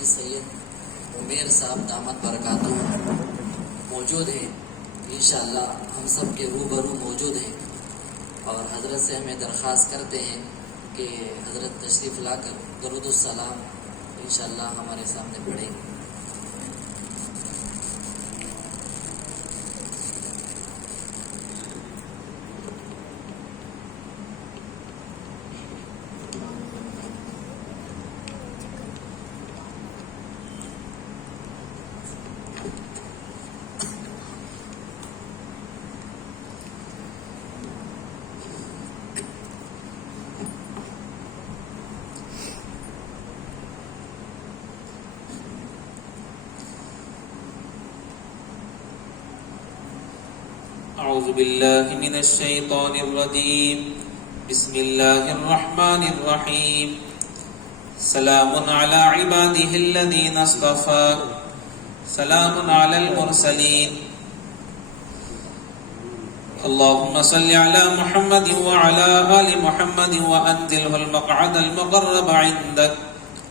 مفتی سید عمیر صاحب دامت برکاتہ موجود ہیں. انشاءاللہ ہم سب کے روبرو موجود ہیں اور حضرت سے ہمیں درخواست کرتے ہیں کہ حضرت تشریف لا کر درود السلام انشاءاللہ ہمارے سامنے پڑھیں. أعوذ بالله من الشيطان الرجيم. بسم الله الرحمن الرحيم. سلام على عباده الذين اصطفى. سلام على المرسلين. اللهم صل على محمد وعلى آل محمد وأنزله المقعد المقرب عندك.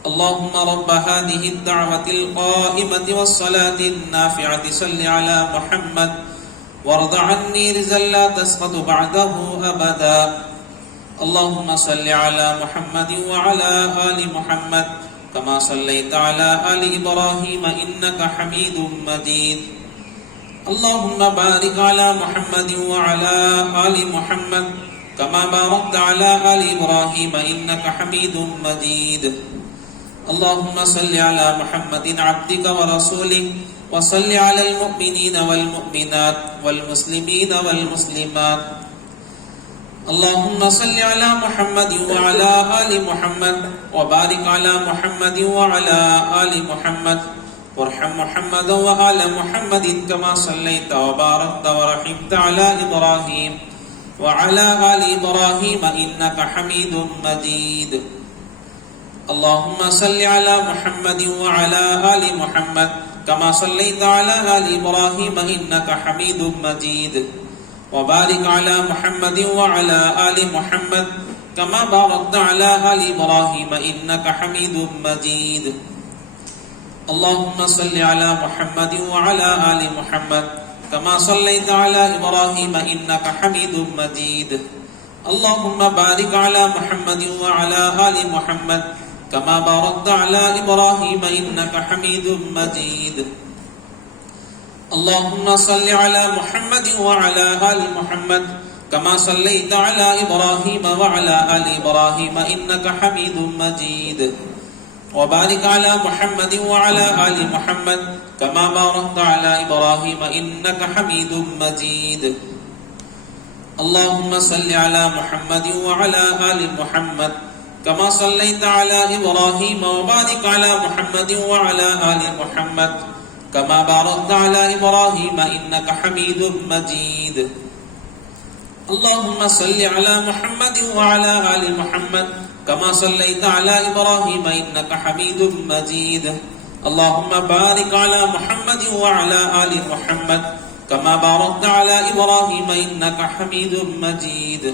اللهم رب هذه الدعوة القائمة والصلاة النافعة صل على محمد وارض عني رضا لا تسقط بعده أبدا. اللهم صل على محمد وعلى آل محمد كما صليت على آل إبراهيم إنك حميد مجيد. اللهم بارك على محمد وعلى آل محمد كما باركت على آل إبراهيم إنك حميد مجيد. اللهم صل على محمد عبدك ورسولك وصل على المؤمنين والمؤمنات والمسلمين والمسلمات. اللهم صل على محمد وعلى آل محمد وبارك على محمد وعلى آل محمد وارحم محمد وآل محمد كما صليت وباركت ورحمت على إبراهيم وعلى آل إبراهيم إنك حميد مجيد. اللهم صل على محمد وعلى آل محمد كما صليت على آل إبراهيم إنك حميد مجيد. وبارك على محمد وعلى آل محمد كما باركت على آل إبراهيم إنك حميد مجيد. اللهم صل على محمد وعلى آل محمد كما صليت على إبراهيم إنك حميد مجيد. اللهم بارك على محمد وعلى آل محمد كما باركت على إبراهيم إنك حميد مجيد. اللهم صل على محمد وعلى آل محمد كما صليت على إبراهيم وعلى آل إبراهيم إنك حميد مجيد. وبارك على محمد وعلى آل محمد كما باركت على إبراهيم إنك حميد مجيد. اللهم صل على محمد وعلى آل محمد كما صليت على إبراهيم وبارك على محمد وعلى آل محمد كما باركت على إبراهيم إنك حميد مجيد. اللهم صل على محمد وعلى آل محمد كما صليت على إبراهيم إنك حميد مجيد. اللهم بارك على محمد وعلى آل محمد كما باركت على إبراهيم إنك حميد مجيد.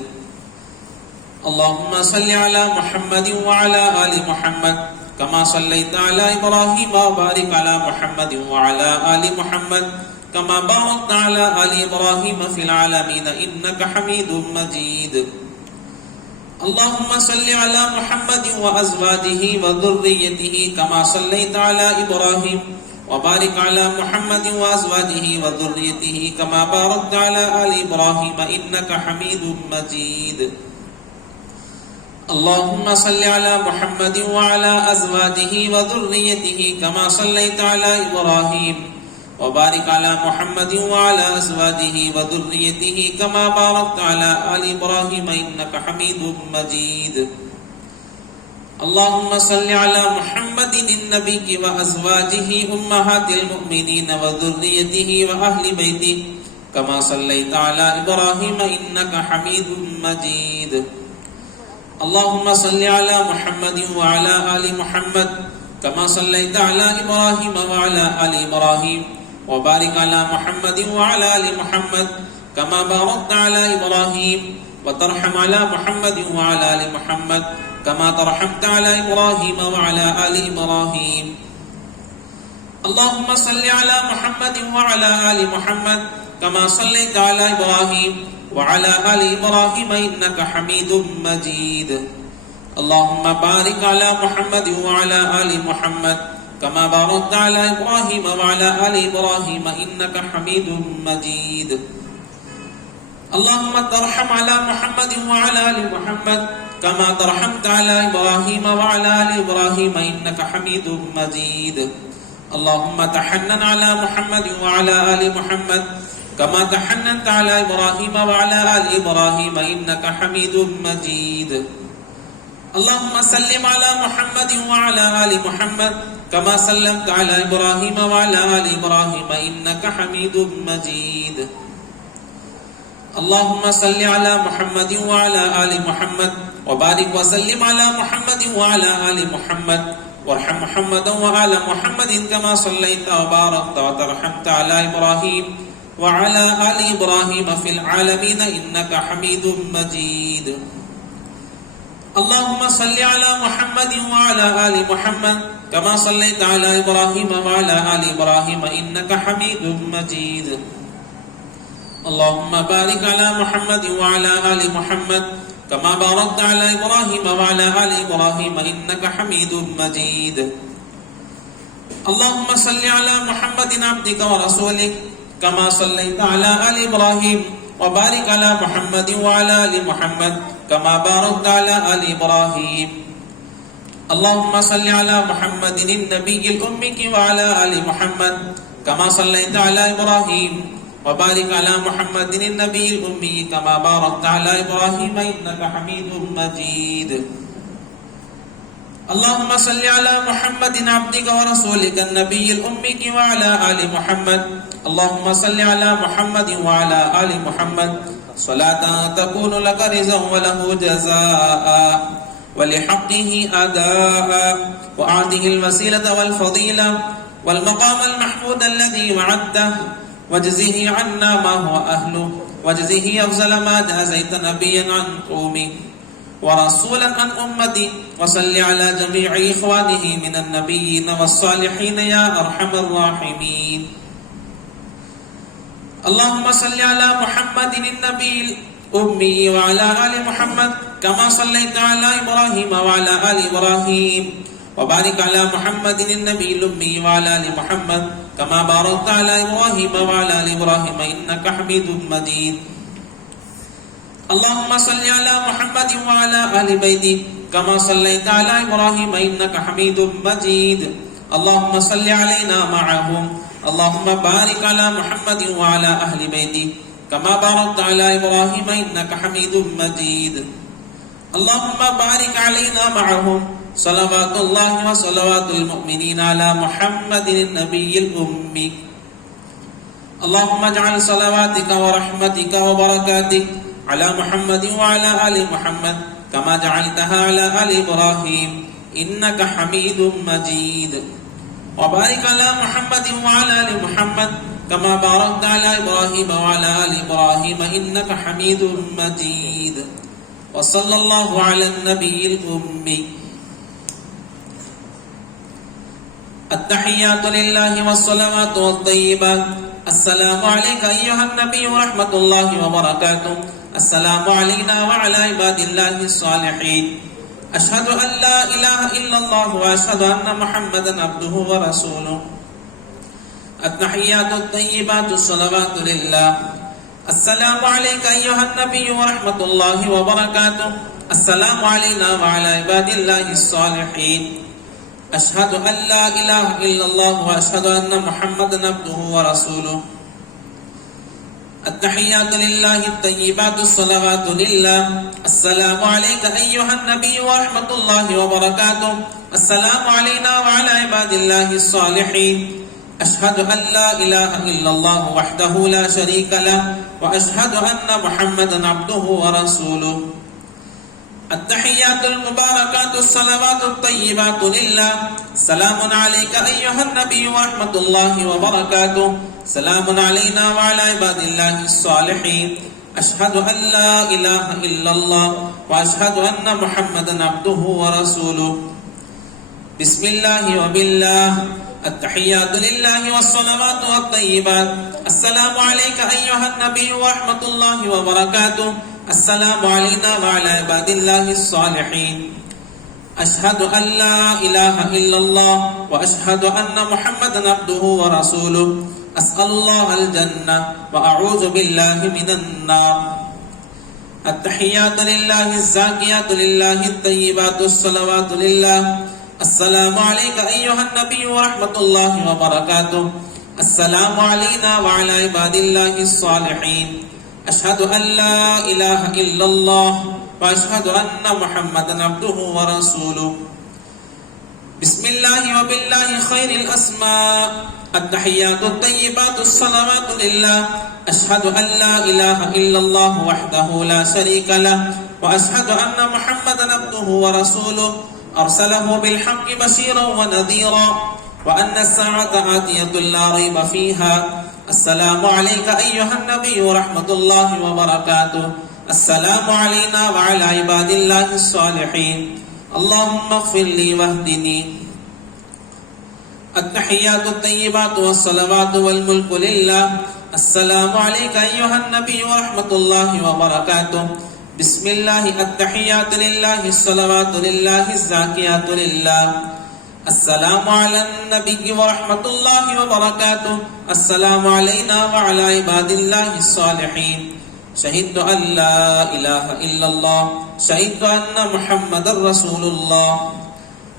اللهم صل على محمد وعلى آل محمد كما صليت على إبراهيم وبارك على محمد وعلى آل محمد كما باركت على آل إبراهيم في العالمين إنك حميد مجيد. اللهم صل على محمد وأزواجه وذريته كما صليت على إبراهيم وبارك على محمد وأزواجه وذريته كما باركت على آل إبراهيم إنك حميد مجيد. اللهم صل على محمد وعلى أزواجه وذريته كما صليت على إبراهيم وبارك على محمد وعلى أزواجه وذريته كما باركت على آل إبراهيم إنك حميد مجيد. اللهم صل على محمد النبي وأزواجه أمهات المؤمنين وذريته وأهل بيته كما صليت على إبراهيم إنك حميد مجيد. اللهم صل على محمد وعلى آل محمد كما صليت على إبراهيم وعلى آل إبراهيم وبارك على محمد وعلى آل محمد كما باركت على إبراهيم وترحم على محمد وعلى آل محمد كما ترحمت على إبراهيم وعلى آل إبراهيم اللهم صل على محمد وعلى آل محمد كما صليت على إبراهيم وعلى آل إبراهيم إنك حميد مجيد. اللهم بارك على محمد وعلى آل محمد كما باركت على إبراهيم وعلى آل إبراهيم إنك حميد مجيد. اللهم ترحم على محمد وعلى آل محمد كما ترحمت على إبراهيم وعلى آل إبراهيم إنك حميد مجيد. اللهم تحنن على محمد وعلى آل محمد كما تحننت على إبراهيم وعلى آل إبراهيم إنك حميد مجيد. اللهم سلم على محمد وعلى آل محمد كما سلمت على إبراهيم وعلى آل إبراهيم إنك حميد مجيد. اللهم صل على محمد وعلى آل محمد وبارك وسلم على محمد وعلى آل محمد وارحم محمدا وآل محمد كما صليت وباركت وترحمت على إبراهيم وعلى آل إبراهيم في العالمين إنك حميد مجيد. اللهم صل على محمد وعلى آل محمد كما صليت على إبراهيم وعلى آل إبراهيم إنك حميد مجيد. اللهم بارك على محمد وعلى آل محمد كما باركت على إبراهيم وعلى آل إبراهيم إنك حميد مجيد. اللهم صل على محمد عبدك ورسولك كما صليت على آل إبراهيم وبارك على محمد وعلى آل محمد كما باركت على آل إبراهيم. اللهم صل على محمد النبي الأمي وعلى آل محمد كما صليت على إبراهيم وبارك على محمد النبي الأمي كما باركت على إبراهيم إنك حميد مجيد. اللهم صل على محمد عبدك ورسولك النبي الأمي وعلى آل محمد. اللهم صل على محمد وعلى آل محمد صلاة تكون لك رزقا وله جزاء ولحقه أداء وأعطه الوسيلة والفضيلة والمقام المحمود الذي وعدته واجزه عنا ما هو أهله واجزه أفضل ما جازيت نبيا عن قومي ورسولا عن أمتي وصل على جميع إخوانه من النبيين والصالحين يا أرحم الراحمين. اللهم صل على محمد النبي الأمي وعلى آل محمد كما صليت على إبراهيم وعلى آل إبراهيم وبارك على محمد النبي الأمي وعلى آل محمد كما باركت على إبراهيم وعلى آل إبراهيم إنك حميد مجيد. اللهم صل على محمد وعلى آل بيته كما صليت على إبراهيم إنك حميد مجيد. اللهم صل علينا معهم. اللهم بارك على محمد وعلى أهل بيته كما باركت على إبراهيم إنك حميد مجيد. اللهم بارك علينا معهم صلوات الله وصلوات المؤمنين على محمد النبي الأمي. اللهم اجعل صلواتك ورحمتك وبركاتك على محمد وعلى آل محمد كما جعلتها على آل إبراهيم إنك حميد مجيد. وبارك على محمد وعلى آل محمد كما باركت على إبراهيم وعلى آل إبراهيم إنك حميد مجيد. وصلى الله على النبي الأمي. التحيات لله والصلوات والطيبات. السلام عليك أيها النبي ورحمة الله وبركاته. السلام علينا وعلى عباد الله الصالحين. أشهد أن لا إله إلا الله وأشهد أن محمدا عبده ورسوله. التحيات الطيبات الصلوات لله. السلام عليك أيها النبي ورحمة الله وبركاته. السلام علينا وعلى عباد الله الصالحين. أشهد أن لا إله إلا الله وأشهد أن محمدا عبده ورسوله. التحيات لله الطيبات الصلوات لله. السلام عليك أيها النبي ورحمة الله وبركاته. السلام علينا وعلى عباد الله الصالحين. أشهد أن لا إله إلا الله وحده لا شريك له وأشهد أن محمدا عبده ورسوله. التحيات المباركات الصلوات الطيبات لله. سلام عليك أيها النبي ورحمة الله وبركاته. سلام علينا وعلى عباد الله الصالحين. أشهد أن لا إله إلا الله وأشهد أن محمدا عبده ورسوله. بسم الله وبالله التحيات لله والصلوات والطيبات. السلام عليك أيها النبي ورحمة الله وبركاته. السلام علينا وعلى عباد الله الصالحين. أشهد أن لا إله إلا الله وأشهد أن محمدا عبده ورسوله. أسأل الله الجنة وأعوذ بالله من النار. التحيات لله الزاكيات لله الطيبات الصلوات لله. السلام عليك أيها النبي ورحمة الله وبركاته. السلام علينا وعلى عباد الله الصالحين. أشهد أن لا إله إلا الله وأشهد أن محمدا عبده ورسوله. بسم الله وبالله خير الأسماء. التحيات الطيبات الصلوات لله. أشهد أن لا إله إلا الله وحده لا شريك له وأشهد أن محمدا عبده ورسوله أرسله بالحق بشيرا ونذيرا وأن الساعة آتية لا ريب فيها. السلام عليك أيها النبي ورحمة الله وبركاته. السلام علينا وعلى عباد الله الصالحين. اللهم اغفر لي واهدني. التحيات الطيبات والصلوات والملك لله. السلام عليك أيها النبي ورحمة الله وبركاته. بسم الله. التحيات لله الصلوات لله الزاكيات لله. السلام على النبي ورحمة الله وبركاته. السلام علينا وعلى عباد الله الصالحين. شهدت أن لا إله إلا الله. شهدت أن محمد رسول الله.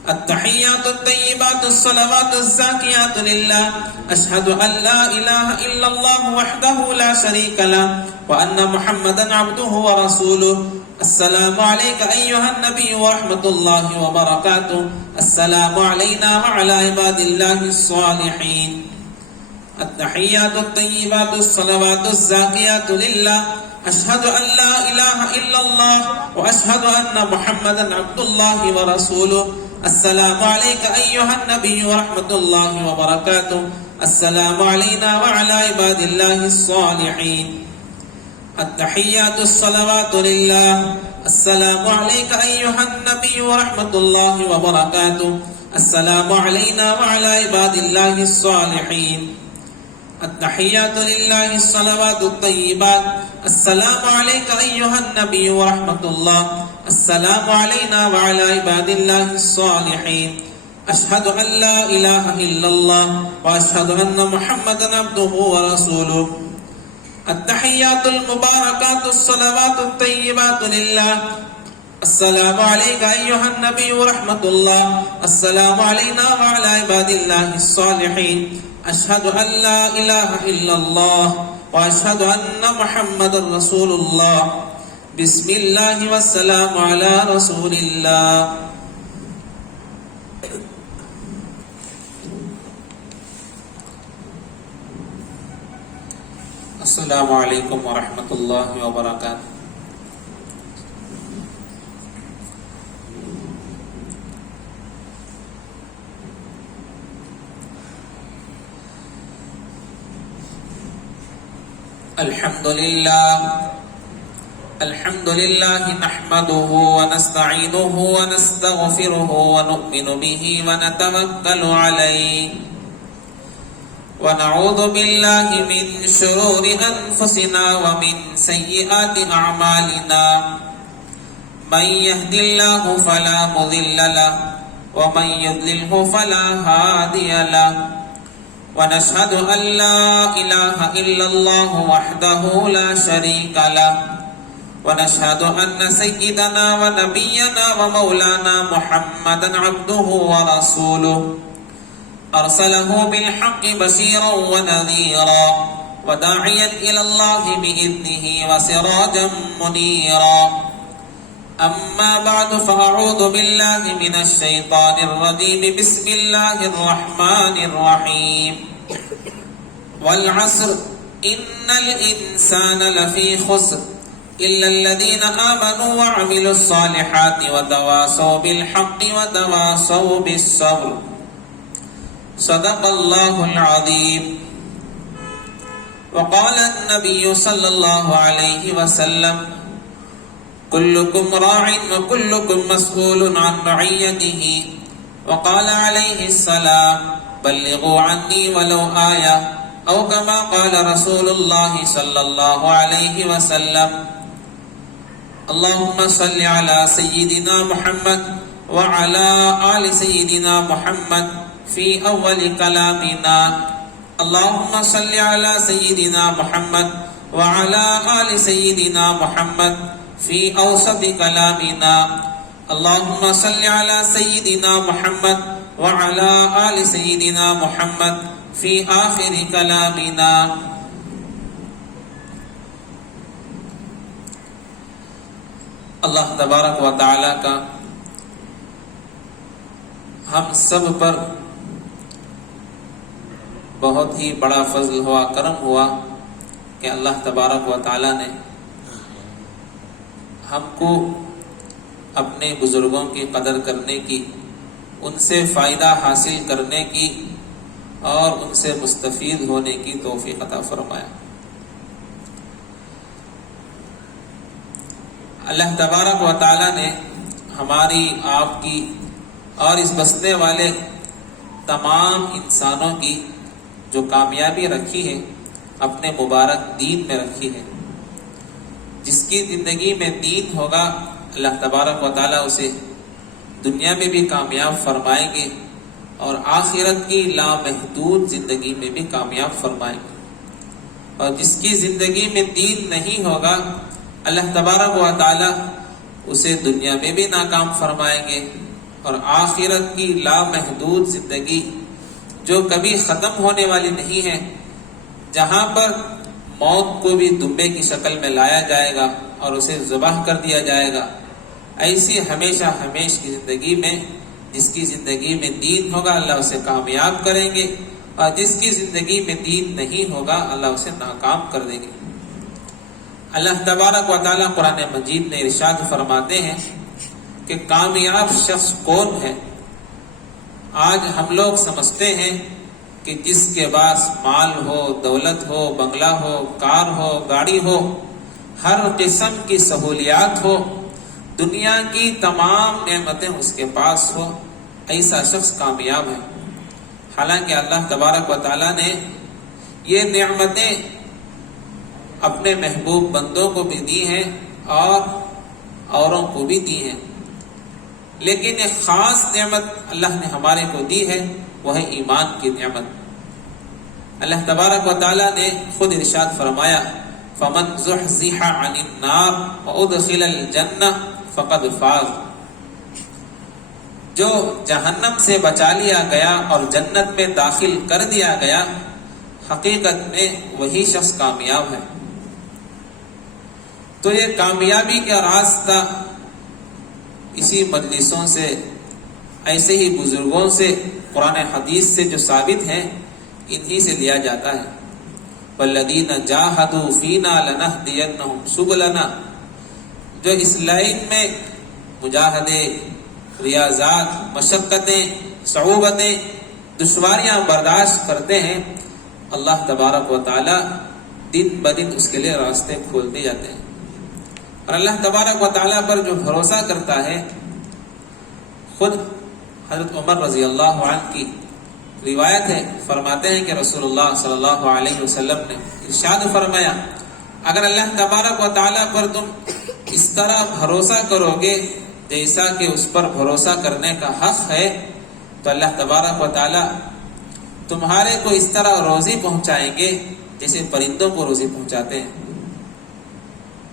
التحيات الطيبات الصلوات الزاكيات لله. أشهد أن لا إله إلا الله وحده لا شريك له وأن محمدا عبده ورسوله. السلام عليك أيها النبي ورحمة الله وبركاته. السلام علينا وعلى عباد الله الصالحين. التحيات الطيبات الصلوات الزاكيات لله. أشهد أن لا إله إلا الله وأشهد أن محمدا عبد الله ورسوله. السلام عليك أيها النبي ورحمة الله وبركاته. السلام علينا وعلى عباد الله الصالحين. التحيات الصلوات لله. السلام عليك أيها النبي ورحمة الله وبركاته. السلام علينا وعلى عباد الله الصالحين. التحيات لله الصلوات الطيبات. السلام عليك أيها النبي ورحمة الله. السلام علينا وعلى عباد الله الصالحين. أشهد أن لا إله إلا الله وأشهد أن محمدا عبده ورسوله. التحيات المباركات الصلوات الطيبات لله. السلام عليك أيها النبي ورحمة الله. السلام علينا وعلى عباد الله الصالحين. أشهد أن لا إله إلا الله وأشهد أن محمدا رسول الله. بسم الله والسلام على رسول الله. السلام عليكم ورحمة الله وبركاته. الحمد لله نحمده ونستعينه ونستغفره ونؤمن به ونتوكل عليه ونعوذ بالله من شرور أنفسنا ومن سيئات أعمالنا. من يهد الله فلا مضل له ومن يضلله فلا هادي له. ونشهد أن لا إله إلا الله وحده لا شريك له. ونشهد أن سيدنا ونبينا ومولانا محمدا عبده ورسوله. أرسله بالحق بشيرا ونذيرا وداعيا إلى الله بإذنه وسراجا منيرا. أما بعد فأعوذ بالله من الشيطان الرجيم. بسم الله الرحمن الرحيم. والعصر إن الإنسان لفي خسر إلا الذين آمنوا وعملوا الصالحات وتواصوا بالحق وتواصوا بالصبر. صدق الله العظيم. وقال النبي صلى الله عليه وسلم: كلكم راع وكلكم مسؤول عن رعيته. وقال عليه السلام: بلغوا عني ولو آية أو كما قال رسول الله صلى الله عليه وسلم. اللهم صل على سيدنا محمد وعلى آل سيدنا محمد في أول كلامنا. اللهم صل على سيدنا محمد وعلى آل سيدنا محمد في أوسط كلامنا. اللهم صل على سيدنا محمد وعلى آل سيدنا محمد في آخر كلامنا. اللہ تبارک و تعالی کا ہم سب پر بہت ہی بڑا فضل ہوا، کرم ہوا کہ اللہ تبارک و تعالی نے ہم کو اپنے بزرگوں کی قدر کرنے کی، ان سے فائدہ حاصل کرنے کی اور ان سے مستفید ہونے کی توفیق عطا فرمایا۔ اللہ تبارک و تعالی نے ہماری، آپ کی اور اس بسنے والے تمام انسانوں کی جو کامیابی رکھی ہے اپنے مبارک دین میں رکھی ہے۔ جس کی زندگی میں دین ہوگا اللہ تبارک و تعالی اسے دنیا میں بھی کامیاب فرمائیں گے اور آخرت کی لامحدود زندگی میں بھی کامیاب فرمائیں گے۔ اور جس کی زندگی میں دین نہیں ہوگا اللہ تبارک و تعالی اسے دنیا میں بھی ناکام فرمائیں گے اور آخرت کی لامحدود زندگی جو کبھی ختم ہونے والی نہیں ہے، جہاں پر موت کو بھی دمبے کی شکل میں لایا جائے گا اور اسے ذبح کر دیا جائے گا، ایسی ہمیشہ ہمیشہ کی زندگی میں جس کی زندگی میں دین ہوگا اللہ اسے کامیاب کریں گے، اور جس کی زندگی میں دین نہیں ہوگا اللہ اسے ناکام کر دیں گے۔ اللہ تبارک و تعالیٰ قرآن مجید میں ارشاد فرماتے ہیں کہ کامیاب شخص کون ہے؟ آج ہم لوگ سمجھتے ہیں کہ جس کے پاس مال ہو، دولت ہو، بنگلہ ہو، کار ہو، گاڑی ہو، ہر قسم کی سہولیات ہو، دنیا کی تمام نعمتیں اس کے پاس ہو، ایسا شخص کامیاب ہے۔ حالانکہ اللہ تبارک و تعالیٰ نے یہ نعمتیں اپنے محبوب بندوں کو بھی دی ہیں اور اوروں کو بھی دی ہیں، لیکن ایک خاص نعمت اللہ نے ہمارے کو دی ہے، وہ ہے ایمان کی نعمت۔ اللہ تبارک و تعالیٰ نے خود ارشاد فرمایا فَمَنْ زُحْزِحَ عَنِ النَّارِ وَأُدْخِلَ الْجَنَّةَ فَقَدْ فَازَ۔ جو جہنم سے بچا لیا گیا اور جنت میں داخل کر دیا گیا، حقیقت میں وہی شخص کامیاب ہے۔ تو یہ کامیابی کا راستہ اسی مجلسوں سے، ایسے ہی بزرگوں سے، قرآن حدیث سے جو ثابت ہیں انہی سے لیا جاتا ہے۔ وَالَّذِينَ جَاهَدُوا فِينَا لَنَهْدِيَنَّهُمْ سُبُلَنَا، جو اس لائن میں مجاہدے، ریاضات، مشقتیں، صعوبتیں، دشواریاں برداشت کرتے ہیں، اللہ تبارک و تعالی دن بدن اس کے لیے راستے کھولتے جاتے ہیں۔ اور اللہ تبارک و تعالیٰ پر جو بھروسہ کرتا ہے، خود حضرت عمر رضی اللہ عنہ کی روایت ہے، فرماتے ہیں کہ رسول اللہ صلی اللہ علیہ وسلم نے ارشاد فرمایا اگر اللہ تبارک و تعالیٰ پر تم اس طرح بھروسہ کرو گے جیسا کہ اس پر بھروسہ کرنے کا حق ہے، تو اللہ تبارک و تعالیٰ تمہارے کو اس طرح روزی پہنچائیں گے جیسے پرندوں کو روزی پہنچاتے ہیں۔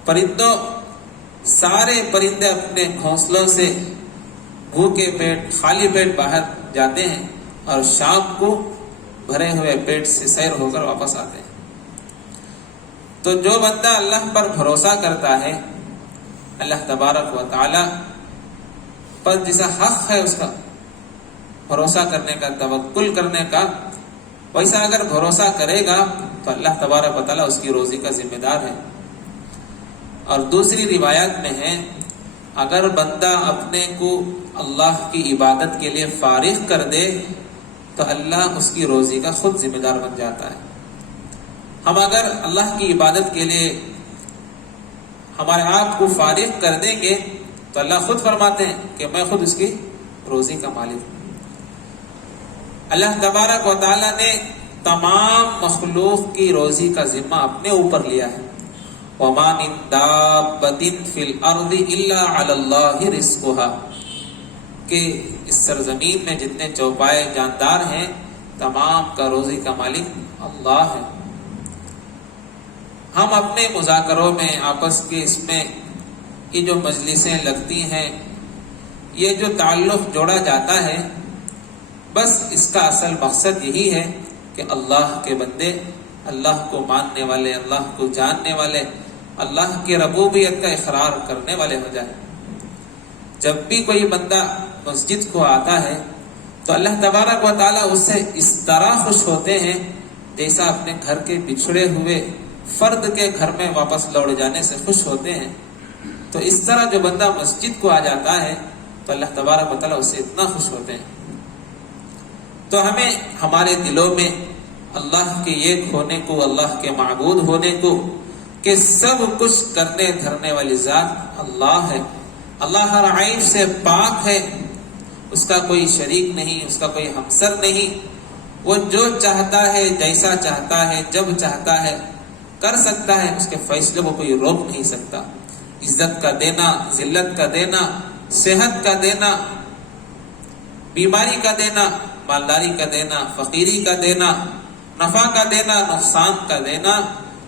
پرندوں، سارے پرندے اپنے گھونسلوں سے بھوکے پیٹ، خالی پیٹ باہر جاتے ہیں اور شام کو بھرے ہوئے پیٹ سے سیر ہو کر واپس آتے ہیں۔ تو جو بندہ اللہ پر بھروسہ کرتا ہے، اللہ تبارک و تعالی پر جیسا حق ہے اس کا بھروسہ کرنے کا، توکل کرنے کا، ویسا اگر بھروسہ کرے گا تو اللہ تبارک و تعالی اس کی روزی کا ذمہ دار ہے۔ اور دوسری روایت میں ہے اگر بندہ اپنے کو اللہ کی عبادت کے لیے فارغ کر دے تو اللہ اس کی روزی کا خود ذمہ دار بن جاتا ہے۔ ہم اگر اللہ کی عبادت کے لیے ہمارے آپ کو فارغ کر دیں گے تو اللہ خود فرماتے ہیں کہ میں خود اس کی روزی کا مالک ہوں۔ اللہ تبارک و تعالیٰ نے تمام مخلوق کی روزی کا ذمہ اپنے اوپر لیا ہے. وَمَا مِن دَابَّةٍ فِي الْأَرْضِ إِلَّا عَلَى اللَّهِ رِزْقُهَا، کہ اس سرزمین میں جتنے چوپائے جاندار ہیں تمام کا روزی کا مالک اللہ ہے. ہم اپنے مذاکروں میں آپس کے اس میں یہ جو مجلسیں لگتی ہیں، یہ جو تعلق جوڑا جاتا ہے، بس اس کا اصل مقصد یہی ہے کہ اللہ کے بندے، اللہ کو ماننے والے، اللہ کو جاننے والے، اللہ کی ربوبیت کا اقرار کرنے والے ہو جائیں. جب بھی کوئی بندہ مسجد کو آتا ہے تو اللہ تبارک و تعالیٰ اس سے اس طرح خوش ہوتے ہیں جیسا اپنے گھر کے بچھڑے ہوئے فرد کے گھر میں واپس لوٹ جانے سے خوش ہوتے ہیں. تو اس طرح جو بندہ مسجد کو آ جاتا ہے تو اللہ تبارک و تعالیٰ اس سے اتنا خوش ہوتے ہیں. تو ہمیں ہمارے دلوں میں اللہ کے ایک ہونے کو، اللہ کے معبود ہونے کو، کہ سب کچھ کرنے دھرنے والی ذات اللہ ہے، اللہ ہر عیب سے پاک ہے، اس کا کوئی شریک نہیں، اس کا کوئی ہمسر نہیں. وہ جو چاہتا ہے، جیسا چاہتا ہے، جب چاہتا ہے کر سکتا ہے. اس کے فیصلے کو کوئی روک نہیں سکتا. عزت کا دینا، ذلت کا دینا، صحت کا دینا، بیماری کا دینا، مالداری کا دینا، فقیری کا دینا، نفع کا دینا، نقصان کا دینا،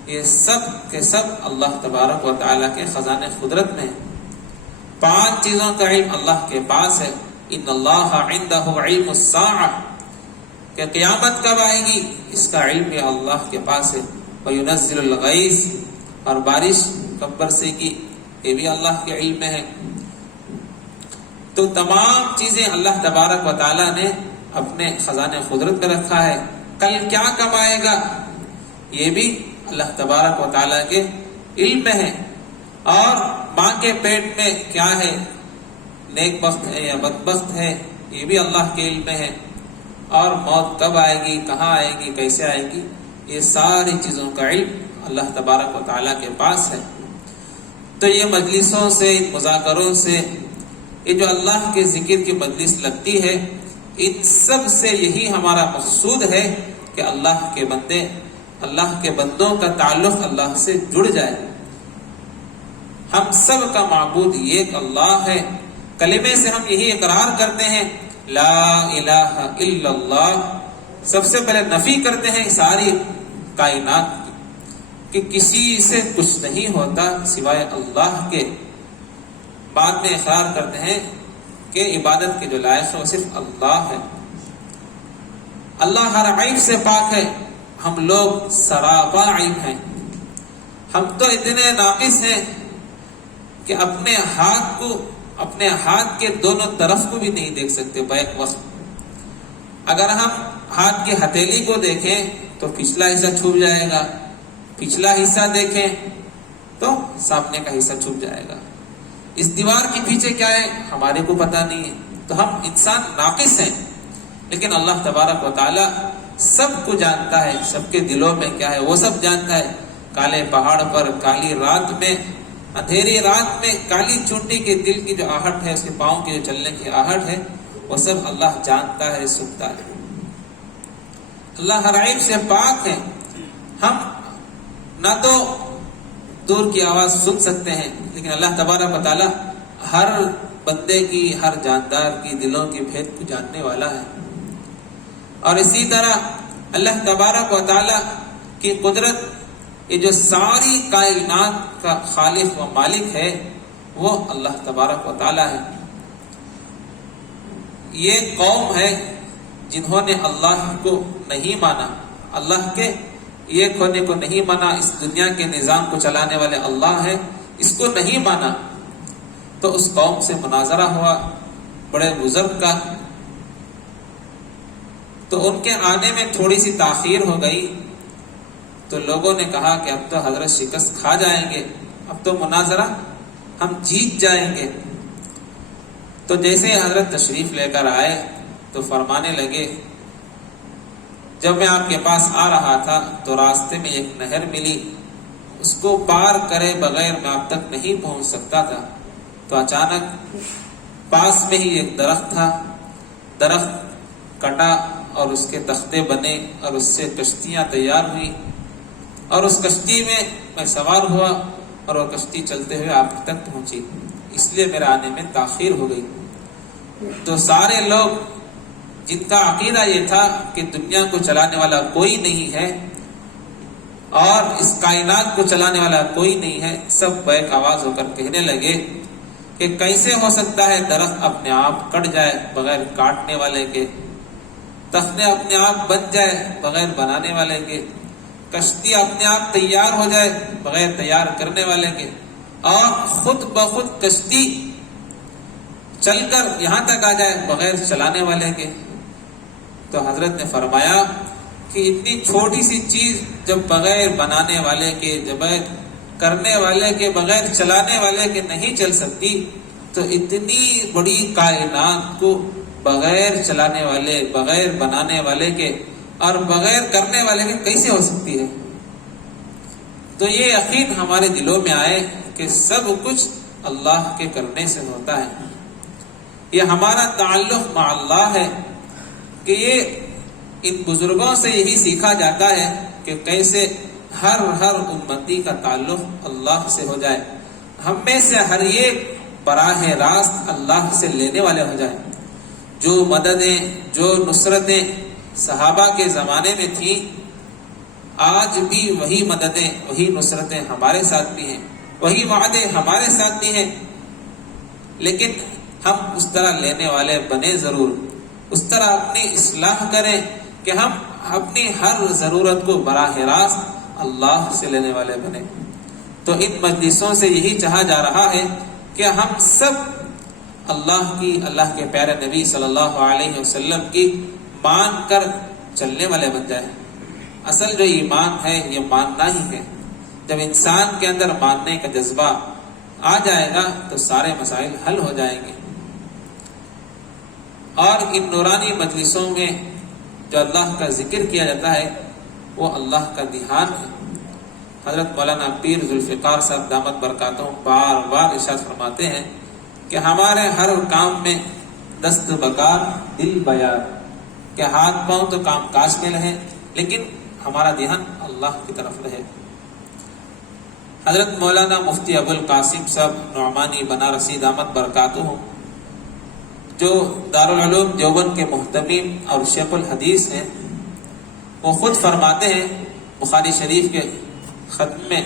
یہ سب کے سب اللہ تبارک و تعالیٰ کے خزانے قدرت میں ہے. 5 چیزوں کا علم اللہ کے پاس ہے. ان اللہ عندہ علم الساعہ، کہ قیامت کب آئے گی اس کا علم بھی اللہ کے پاس ہے. وَيُنَزِّلُ الْغَيْثَ، اور بارش کب برسے گی یہ بھی اللہ کے علم میں ہے. تو تمام چیزیں اللہ تبارک و تعالیٰ نے اپنے خزانے قدرت میں رکھا ہے. کل کیا کمائے گا یہ بھی اللہ تبارک و تعالیٰ کے علم میں ہے. اور ماں کے پیٹ میں کیا ہے، نیک بخت ہے یا بدبخت ہے، یہ بھی اللہ کے علم میں ہے. اور موت کب آئے گی، کہاں آئے گی، کیسے آئے گی، یہ ساری چیزوں کا علم اللہ تبارک و تعالیٰ کے پاس ہے. تو یہ مجلسوں سے، مذاکروں سے، یہ جو اللہ کے ذکر کی مجلس لگتی ہے، ان سب سے یہی ہمارا مقصود ہے کہ اللہ کے بندے، اللہ کے بندوں کا تعلق اللہ سے جڑ جائے. ہم سب کا معبود ایک اللہ ہے. کلمے سے ہم یہی اقرار کرتے ہیں لا الہ الا اللہ. سب سے پہلے نفی کرتے ہیں ساری کائنات کہ کسی سے کچھ نہیں ہوتا سوائے اللہ کے. بعد میں اقرار کرتے ہیں کہ عبادت کے جو لائق ہے وہ صرف اللہ ہے. اللہ ہر عیب سے پاک ہے. ہم لوگ سراپا عیب ہیں. ہم تو اتنے ناقص ہیں کہ اپنے ہاتھ کے دونوں طرف کو بھی نہیں دیکھ سکتے بیک وقت. اگر ہم ہاتھ کی ہتھیلی کو دیکھیں تو پچھلا حصہ چھپ جائے گا، پچھلا حصہ دیکھیں تو سامنے کا حصہ چھپ جائے گا. اس دیوار کے پیچھے کیا ہے ہمارے کو پتہ نہیں ہے. تو ہم انسان ناقص ہیں، لیکن اللہ تبارک و تعالی سب کو جانتا ہے. سب کے دلوں میں کیا ہے وہ سب جانتا ہے. کالے پہاڑ پر کالی رات میں، اندھیری رات میں کالی چونٹی کے دل کی جو آہٹ ہے، اس کے پاؤں کی جو چلنے کی آہٹ ہے، وہ سب اللہ جانتا ہے، سنتا ہے. اللہ ہر عیب سے پاک ہے. ہم نہ تو دور کی آواز سن سکتے ہیں، لیکن اللہ تبارک و تعالی ہر بندے کی، ہر جاندار کی دلوں کی بھید کو جاننے والا ہے. اور اسی طرح اللہ تبارک و تعالی کی قدرت، یہ جو ساری کائنات کا خالق و مالک ہے وہ اللہ تبارک و تعالی ہے. یہ قوم ہے جنہوں نے اللہ کو نہیں مانا، اللہ کے ایک ہونے کو نہیں مانا. اس دنیا کے نظام کو چلانے والے اللہ ہے، اس کو نہیں مانا. تو اس قوم سے مناظرہ ہوا بڑے بزرگ کا، تو ان کے آنے میں تھوڑی سی تاخیر ہو گئی. تو لوگوں نے کہا کہ اب تو حضرت شکست کھا جائیں گے، اب تو مناظرہ ہم جیت جائیں گے. تو جیسے حضرت تشریف لے کر آئے تو فرمانے لگے، جب میں آپ کے پاس آ رہا تھا تو راستے میں ایک نہر ملی، اس کو پار کرے بغیر میں آپ تک نہیں پہنچ سکتا تھا. تو اچانک پاس میں ہی ایک درخت تھا، درخت کٹا اور اس کے تختے بنے اور اس سے کشتیاں تیار ہوئی، اور اس کشتی میں سوار ہوا اور وہ کشتی چلتے ہوئے آپ تک پہنچی، اس لیے میرے آنے میں تاخیر ہو گئی۔ تو سارے لوگ جن کا عقیدہ یہ تھا کہ دنیا کو چلانے والا کوئی نہیں ہے اور اس کائنات کو چلانے والا کوئی نہیں ہے، سب بیک آواز ہو کر کہنے لگے کہ کیسے ہو سکتا ہے درخت اپنے آپ کٹ جائے بغیر کاٹنے والے کے، تختے اپنے آپ بن جائے بغیر بنانے والے کے، کشتی اپنے آپ تیار ہو جائے بغیر تیار کرنے والے کے، اور خود بخود کشتی چل کر یہاں تک آ جائے بغیر چلانے والے کے۔ تو حضرت نے فرمایا کہ اتنی چھوٹی سی چیز جب بغیر بنانے والے کے، جب کرنے والے کے، بغیر چلانے والے کے نہیں چل سکتی، تو اتنی بڑی کائنات کو بغیر چلانے والے، بغیر بنانے والے کے اور بغیر کرنے والے کے کیسے ہو سکتی ہے؟ تو یہ یقین ہمارے دلوں میں آئے کہ سب کچھ اللہ کے کرنے سے ہوتا ہے۔ یہ ہمارا تعلق مع اللہ ہے کہ یہ ان بزرگوں سے یہی سیکھا جاتا ہے کہ کیسے ہر امتی کا تعلق اللہ سے ہو جائے، ہم میں سے ہر ایک براہ راست اللہ سے لینے والے ہو جائیں۔ جو مددیں، جو نصرتیں صحابہ کے زمانے میں تھیں، آج بھی وہی مددیں، وہی نصرتیں ہمارے ساتھ بھی ہیں، وہی وعدے ہمارے ساتھ بھی ہیں، لیکن ہم اس طرح لینے والے بنے ضرور، اس طرح اپنی اصلاح کریں کہ ہم اپنی ہر ضرورت کو براہ راست اللہ سے لینے والے بنے۔ تو ان مجلسوں سے یہی چاہا جا رہا ہے کہ ہم سب اللہ کے پیارے نبی صلی اللہ علیہ وسلم کی مان کر چلنے والے بن جائیں۔ اصل جو ایمان ہے یہ ماننا ہی ہے۔ جب انسان کے اندر ماننے کا جذبہ آ جائے گا تو سارے مسائل حل ہو جائیں گے۔ اور ان نورانی مجلسوں میں جو اللہ کا ذکر کیا جاتا ہے وہ اللہ کا دھیان ہے۔ حضرت مولانا پیر ذوالفقار صاحب دامت برکاتہم بار بار ارشاد فرماتے ہیں کہ ہمارے ہر کام میں دست بکار دل بیار، کہ ہاتھ پاؤں تو کام کاج میں رہے لیکن ہمارا دھیان اللہ کی طرف رہے۔ حضرت مولانا مفتی ابوالقاسم صاحب نعمانی بنارسی دامت برکاتہم جو دارالعلوم دیوبند کے محتمیم اور شیخ الحدیث ہیں، وہ خود فرماتے ہیں بخاری شریف کے ختم میں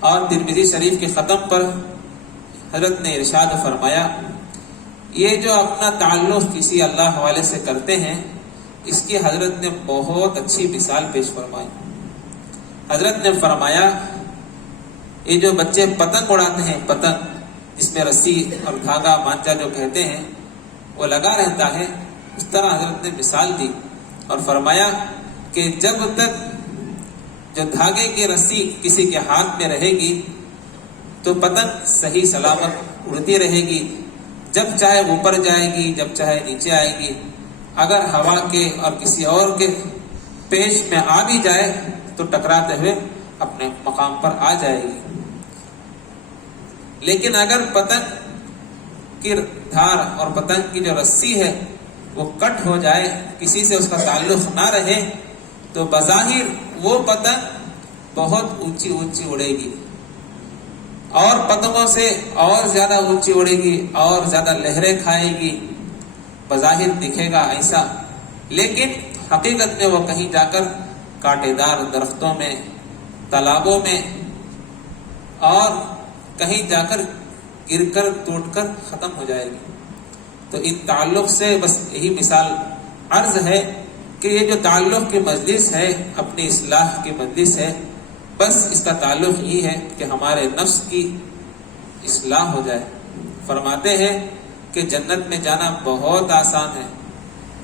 اور ترمذی شریف کے ختم پر حضرت نے ارشاد فرمایا، یہ جو اپنا تعلق کسی اللہ والے سے کرتے ہیں اس کی حضرت نے بہت اچھی مثال پیش فرمائی۔ حضرت نے فرمایا یہ جو بچے پتنگ اڑاتے ہیں، پتنگ جس میں رسی اور دھاگا مانجا جو کہتے ہیں وہ لگا رہتا ہے، اس طرح حضرت نے مثال دی اور فرمایا کہ جب تک جو دھاگے کی رسی کسی کے ہاتھ میں رہے گی تو پتنگ صحیح سلامت اڑتی رہے گی، جب چاہے اوپر جائے گی، جب چاہے نیچے آئے گی۔ اگر ہوا کے اور کسی اور کے پیش میں آ بھی جائے تو ٹکراتے ہوئے اپنے مقام پر آ جائے گی۔ لیکن اگر پتنگ کی دھار اور پتنگ کی جو رسی ہے وہ کٹ ہو جائے، کسی سے اس کا تعلق نہ رہے، تو بظاہر وہ پتنگ بہت اونچی اڑے گی اور پتنگوں سے اور زیادہ اونچی اڑے گی اور زیادہ لہریں کھائے گی، بظاہر دکھے گا ایسا، لیکن حقیقت میں وہ کہیں جا کر کانٹے دار درختوں میں، تالابوں میں اور کہیں جا کر گر کر ٹوٹ کر ختم ہو جائے گی۔ تو ان تعلق سے بس یہی مثال عرض ہے کہ یہ جو تعلق کی مجلس ہے اپنی اصلاح کی مجلس ہے، بس اس کا تعلق یہ ہے کہ ہمارے نفس کی اصلاح ہو جائے۔ فرماتے ہیں کہ جنت میں جانا بہت آسان ہے،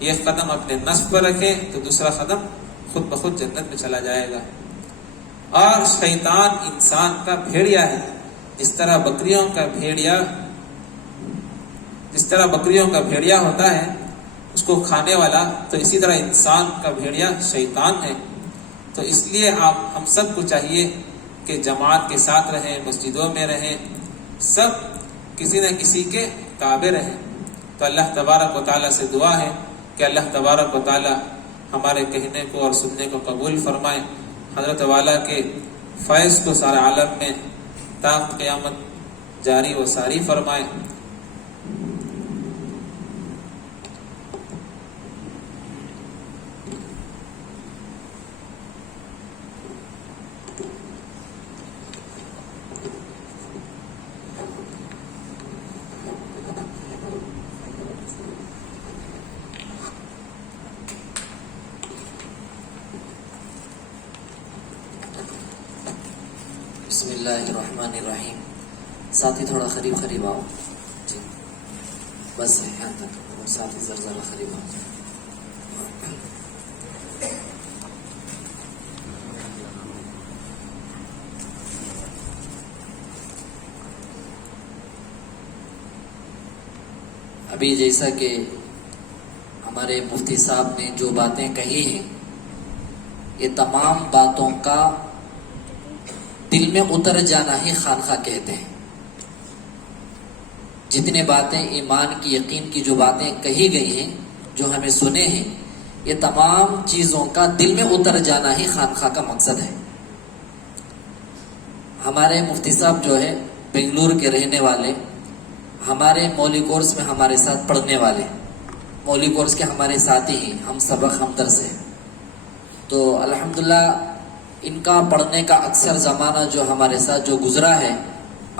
ایک قدم اپنے نفس پر رکھے تو دوسرا قدم خود بخود جنت میں چلا جائے گا۔ اور شیطان انسان کا بھیڑیا ہے، جس طرح بکریوں کا بھیڑیا ہوتا ہے اس کو کھانے والا، تو اسی طرح انسان کا بھیڑیا شیطان ہے۔ تو اس لیے ہم سب کو چاہیے کہ جماعت کے ساتھ رہیں، مسجدوں میں رہیں، سب کسی نہ کسی کے تابع رہیں۔ تو اللہ تبارک و تعالیٰ سے دعا ہے کہ اللہ تبارک و تعالی ہمارے کہنے کو اور سننے کو قبول فرمائے، حضرت والا کے فیض کو سارے عالم میں تا قیامت جاری و ساری فرمائے۔ بسم اللہ الرحمن الرحیم۔ ساتھی تھوڑا قریب آؤ جی، بس یہاں تک ساتھی ذرا قریب آؤ۔ ابھی جیسا کہ ہمارے مفتی صاحب نے جو باتیں کہی ہیں، یہ تمام باتوں کا دل میں اتر جانا ہی خانقاہ کہتے ہیں۔ جتنے باتیں ایمان کی، یقین کی جو باتیں کہی گئی ہیں، جو ہمیں سنے ہیں، یہ تمام چیزوں کا دل میں اتر جانا ہی خانقاہ کا مقصد ہے۔ ہمارے مفتی صاحب جو ہے بنگلور کے رہنے والے، ہمارے مولی کورس میں ہمارے ساتھ پڑھنے والے، مولی کورس کے ہمارے ساتھی ہیں، ہم سبق ہمدرس ہیں۔ تو الحمدللہ ان کا پڑھنے کا اکثر زمانہ جو ہمارے ساتھ جو گزرا ہے،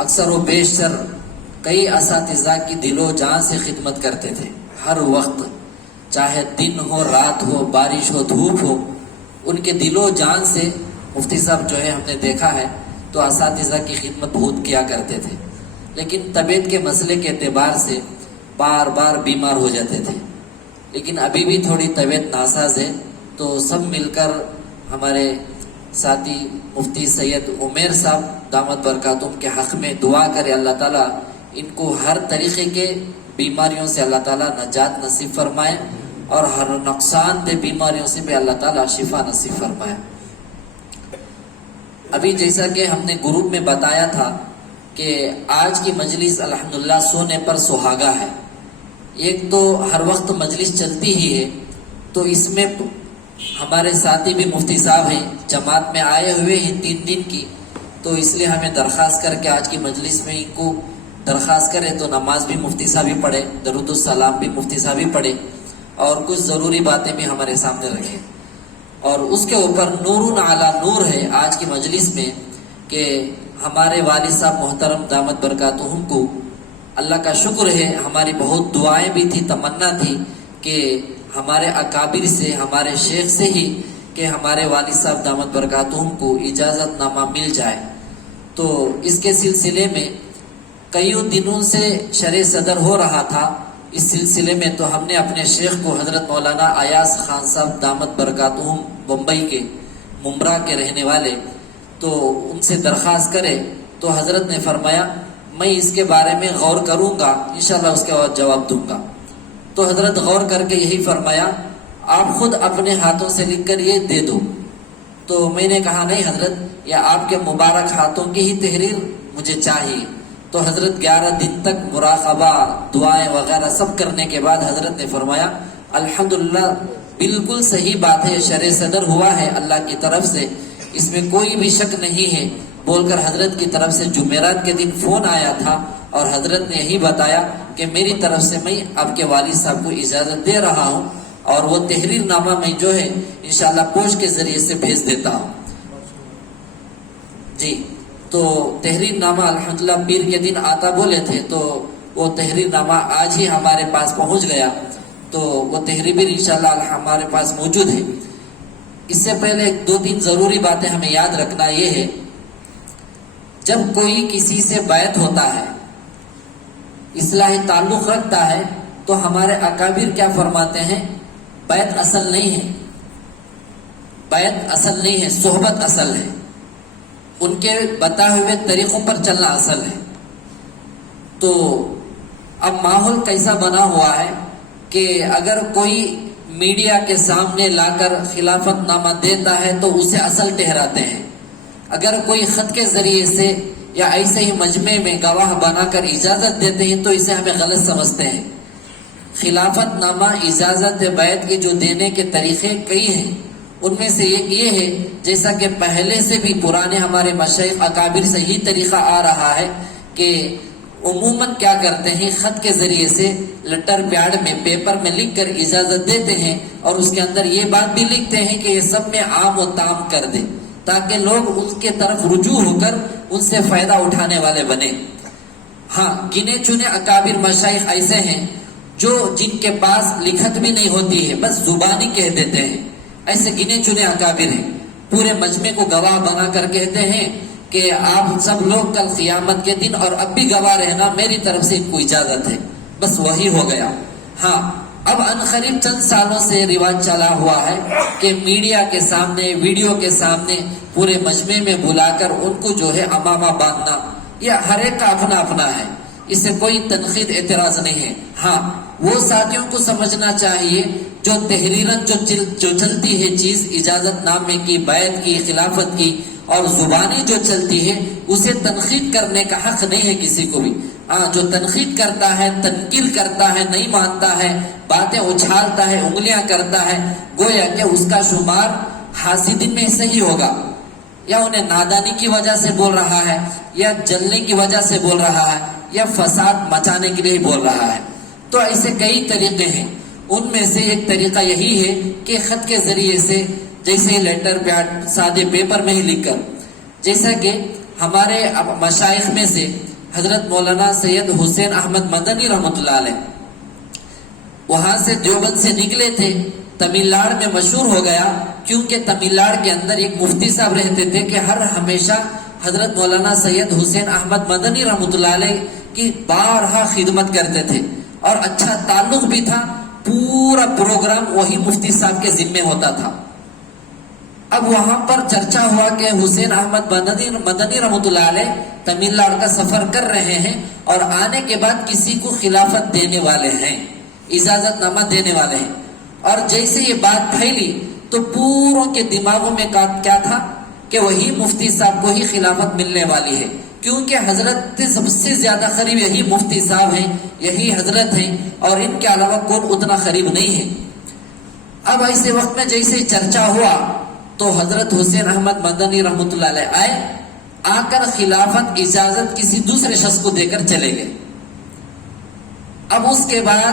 اکثر و بیشتر کئی اساتذہ کی دل و جان سے خدمت کرتے تھے۔ ہر وقت، چاہے دن ہو، رات ہو، بارش ہو، دھوپ ہو، ان کے دل و جان سے مفتی صاحب جو ہے ہم نے دیکھا ہے تو اساتذہ کی خدمت بہت کیا کرتے تھے، لیکن طبیعت کے مسئلے کے اعتبار سے بار بار بیمار ہو جاتے تھے۔ لیکن ابھی بھی تھوڑی طبیعت ناساز ہے، تو سب مل کر ہمارے ساتھی مفتی سید عمیر صاحب دامت برکاتہم کے حق میں دعا کرے، اللہ تعالیٰ ان کو ہر طریقے کے بیماریوں سے اللہ تعالیٰ نجات نصیب فرمائے، اور ہر نقصان دہ بیماریوں سے بھی اللہ تعالیٰ شفا نصیب فرمائے۔ ابھی جیسا کہ ہم نے گروپ میں بتایا تھا کہ آج کی مجلس الحمدللہ سونے پر سہاگا ہے۔ ایک تو ہر وقت مجلس چلتی ہی ہے، تو اس میں ہمارے ساتھی بھی مفتی صاحب ہیں، جماعت میں آئے ہوئے ہیں 3 دن کی، تو اس لیے ہمیں درخواست کر کے آج کی مجلس میں ان کو درخواست کرے تو نماز بھی مفتی صاحب ہی پڑھے، درود السلام بھی مفتی صاحب ہی پڑھے، اور کچھ ضروری باتیں بھی ہمارے سامنے رکھیں۔ اور اس کے اوپر نور علی نور ہے آج کی مجلس میں کہ ہمارے والد صاحب محترم دامت برکاتہم کو اللہ کا شکر ہے، ہماری بہت دعائیں بھی تھی، تمنا تھی کہ ہمارے اکابر سے، ہمارے شیخ سے ہی کہ ہمارے والد صاحب دامت برکاتہم کو اجازت نامہ مل جائے۔ تو اس کے سلسلے میں کئی دنوں سے شرح صدر ہو رہا تھا۔ اس سلسلے میں تو ہم نے اپنے شیخ کو حضرت مولانا ایاز خان صاحب دامت برکاتہم بمبئی کے ممبرا کے رہنے والے، تو ان سے درخواست کرے تو حضرت نے فرمایا میں اس کے بارے میں غور کروں گا، انشاءاللہ اس کے بعد جواب دوں گا۔ تو حضرت غور کر کے یہی فرمایا آپ خود اپنے ہاتھوں سے لکھ کر یہ دے دو۔ تو میں نے کہا نہیں حضرت، یہ آپ کے مبارک ہاتھوں کی ہی تحریر مجھے چاہیے۔ تو حضرت 11 دن تک مراقبہ، دعائیں وغیرہ سب کرنے کے بعد حضرت نے فرمایا الحمدللہ بالکل صحیح بات ہے، شرح صدر ہوا ہے اللہ کی طرف سے، اس میں کوئی بھی شک نہیں ہے بول کر حضرت کی طرف سے جمعرات کے دن فون آیا تھا، اور حضرت نے یہی بتایا کہ میری طرف سے میں آپ کے والد صاحب کو اجازت دے رہا ہوں، اور وہ تحریر نامہ میں جو ہے انشاءاللہ پوسٹ کے ذریعے سے بھیج دیتا ہوں۔ جی، تو تحریر نامہ الحمدللہ پیر کے دن آتا بولے تھے، تو وہ تحریر نامہ آج ہی ہمارے پاس پہنچ گیا، تو وہ تحریر بھی انشاءاللہ ہمارے پاس موجود ہے۔ اس سے پہلے 2-3 ضروری باتیں ہمیں یاد رکھنا یہ ہے، جب کوئی کسی سے بیعت ہوتا ہے، اصلاحی تعلق رکھتا ہے، تو ہمارے اکابر کیا فرماتے ہیں، بیعت اصل نہیں ہے، بیعت اصل نہیں ہے، صحبت اصل ہے، ان کے بتائے ہوئے طریقوں پر چلنا اصل ہے۔ تو اب ماحول کیسا بنا ہوا ہے کہ اگر کوئی میڈیا کے سامنے لا کر خلافت نامہ دیتا ہے تو اسے اصل ٹھہراتے ہیں، اگر کوئی خط کے ذریعے سے یا ایسے ہی مجمع میں گواہ بنا کر اجازت دیتے ہیں تو اسے ہمیں غلط سمجھتے ہیں۔ خلافت نامہ اجازت بیعت کے جو دینے کے طریقے کئی ہیں، ان میں سے ایک یہ ہے، جیسا کہ پہلے سے بھی پرانے ہمارے مشائخ اکابر سے ہی طریقہ آ رہا ہے کہ عموماً کیا کرتے ہیں، خط کے ذریعے سے لیٹر پیڈ میں پیپر میں لکھ کر اجازت دیتے ہیں، اور اس کے اندر یہ بات بھی لکھتے ہیں کہ یہ سب میں عام و تام کر دے، تاکہ لوگ ان کے طرف رجوع ہو کر ان سے فائدہ اٹھانے والے بنے۔ ہاں، گنے چنے اکابر مشائخ ایسے ہیں جو جن کے پاس لکھت بھی نہیں ہوتی ہے، بس زبانی کہہ دیتے ہیں، ایسے گنے چنے اکابر ہیں، پورے مجمع کو گواہ بنا کر کہتے ہیں کہ آپ سب لوگ کل قیامت کے دن اور اب بھی گواہ رہنا، میری طرف سے ان کو اجازت ہے، بس وہی ہو گیا۔ ہاں، اب عنقریب چند سالوں سے رواج چلا ہوا ہے کہ میڈیا کے سامنے، ویڈیو کے سامنے پورے مجمع میں بلا کر ان کو جو ہے امامہ باندھنا، یہ ہر ایک کا اپنا اپنا ہے، اس سے کوئی تنقید اعتراض نہیں ہے۔ ہاں، وہ ساتھیوں کو سمجھنا چاہیے جو تحریراً جو چلتی ہے چیز اجازت نامے کی، بیعت کی، خلافت کی، اور زبانی جو چلتی ہے اسے تنقید کرنے کا حق نہیں ہے کسی کو بھی۔ جو تنقید کرتا ہے، تنقید کرتا ہے، نہیں مانتا ہے، باتیں اچھالتا ہے، انگلیاں کرتا ہے، گویا کہ اس کا شمار حاسدین میں سے ہی ہوگا، یا انہیں نادانی کی وجہ سے بول رہا ہے، یا جلنے کی وجہ سے بول رہا ہے، یا فساد مچانے کے لیے بول رہا ہے۔ تو ایسے کئی طریقے ہیں، ان میں سے ایک طریقہ یہی ہے کہ خط کے ذریعے سے، جیسے لیٹر پیڈ سادے پیپر میں ہی لکھ کر، جیسا کہ ہمارے مشائخ میں سے حضرت مولانا سید حسین احمد مدنی رحمۃ اللہ علیہ وہاں سے دیوبند سے نکلے تھے، تمل ناڈو میں مشہور ہو گیا، کیونکہ تمل ناڈو کے اندر ایک مفتی صاحب رہتے تھے کہ ہمیشہ حضرت مولانا سید حسین احمد مدنی رحمۃ اللہ علیہ کی بارہا خدمت کرتے تھے، اور اچھا تعلق بھی تھا، پورا پروگرام وہی مفتی صاحب کے ذمے ہوتا تھا۔ اب وہاں پر چرچا ہوا کہ حسین احمد مدنی رحمۃ اللہ علیہ تمل ناڈو کا سفر کر رہے ہیں، اور آنے کے بعد کسی کو خلافت دینے والے ہیں، اجازت نامہ دینے والے ہیں۔ اور جیسے یہ بات پھیلی تو پوروں کے دماغوں میں کیا تھا کہ وہی مفتی صاحب کو ہی خلافت ملنے والی ہے، کیونکہ حضرت سب سے زیادہ قریب یہی مفتی صاحب ہیں، یہی حضرت ہیں، اور ان کے علاوہ کون اتنا قریب نہیں ہے۔ اب ایسے وقت میں جیسے چرچا ہوا تو حضرت حسین احمد مدنی رحمۃ اللہ علیہ آئے، آ کر خلافت اجازت کسی دوسرے شخص کو دے کر چلے گئے۔ اب اس کے بعد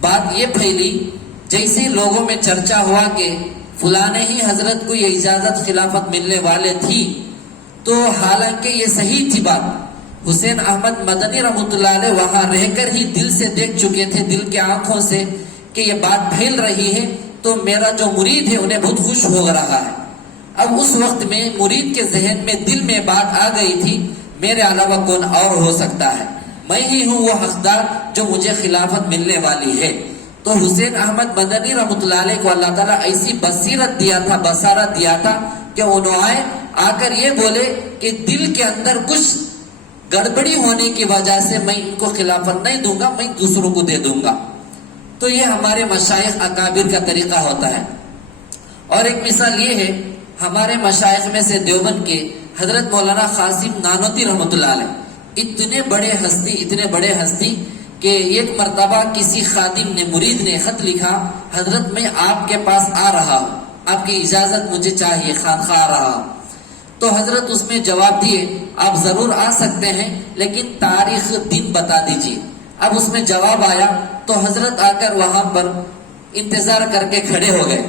بات یہ پھیلی، جیسے لوگوں میں چرچا ہوا کہ فلانے ہی حضرت کو یہ اجازت خلافت ملنے والے تھی، تو حالانکہ یہ صحیح تھی بات، حسین احمد مدنی رحمۃ اللہ علیہ وہاں رہ کر ہی دل سے دیکھ چکے تھے، دل کے آنکھوں سے، کہ یہ بات پھیل رہی ہے، تو میرا جو مرید ہے انہیں بہت خوش ہو رہا ہے۔ اب اس وقت میں مرید کے ذہن میں، دل میں بات آ گئی تھی، میرے علاوہ کون اور ہو سکتا ہے، میں ہی ہوں وہ حقدار جو مجھے خلافت ملنے والی ہے۔ تو حسین احمد مدنی رحمۃ اللہ علیہ کو اللہ تعالیٰ ایسی بصیرت دیا تھا، بصارت دیا تھا کہ انہوں آ کر یہ بولے کہ دل کے اندر کچھ گڑبڑی ہونے کی وجہ سے میں ان کو خلافت نہیں دوں گا، میں دوسروں کو دے دوں گا۔ تو یہ ہمارے مشائخ اکابر کا طریقہ ہوتا ہے۔ اور ایک مثال یہ ہے، ہمارے مشائخ میں سے دیوبند کے حضرت مولانا قاسم نانوتی رحمۃ اللہ علیہ اتنے بڑے ہستی کہ ایک مرتبہ کسی خادم نے، مرید نے خط لکھا، حضرت میں آپ کے پاس آ رہا ہوں، آپ کی اجازت مجھے چاہیے، خانقاہ آ رہا ہوں۔ تو حضرت اس میں جواب دیے، آپ ضرور آ سکتے ہیں، لیکن تاریخ دن بتا دیجیے۔ اب اس میں جواب آیا تو حضرت آ کر وہاں پر انتظار کر کے کھڑے ہو گئے۔